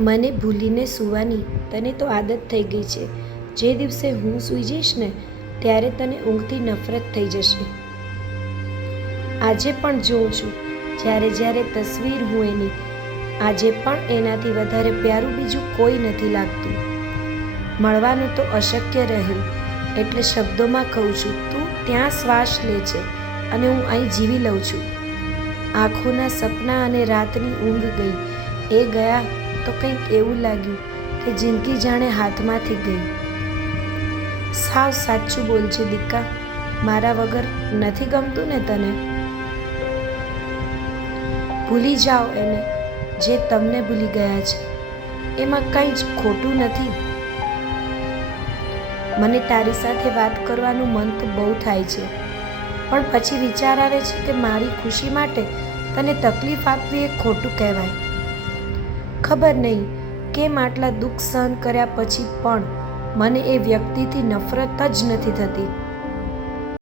મને ભૂલીને સૂવાની તને તો આદત થઈ ગઈ છે. જે દિવસે હું સૂઈ જઈશ ને ત્યારે તને ઊંઘથી નફરત થઈ જશે. આજે પણ જોઉં છું જ્યારે જ્યારે તસવીર હું એની, આજે પણ એનાથી વધારે પ્યારું બીજું કોઈ નથી લાગતું. મળવાનું તો અશક્ય રહ્યું એટલે શબ્દોમાં કહું છું. તું ત્યાં શ્વાસ લે છે અને હું અહીં જીવી લઉં છું. આંખોના સપના અને રાતની ઊંઘ ગઈ. એ ગયા તો કંઈક એવું લાગ્યું કે જિંદગી જાણે હાથમાંથી ગઈ. સાવ સાચું બોલજે દીકા, મારા વગર નથી ગમતું ને તને? ભૂલી જાઓ એને જે તમને ભૂલી ગયા છે. એમાં કંઈ જ ખોટું નથી. મને તારી સાથે વાત કરવાનું મન તો બહુ થાય છે, પણ પછી વિચાર આવે છે કે મારી ખુશી માટે તને તકલીફ આપવી એ ખોટું કહેવાય. ખબર નહીં કેમ આટલા દુઃખ સહન કર્યા પછી પણ મને એ વ્યક્તિથી નફરત જ નથી થતી.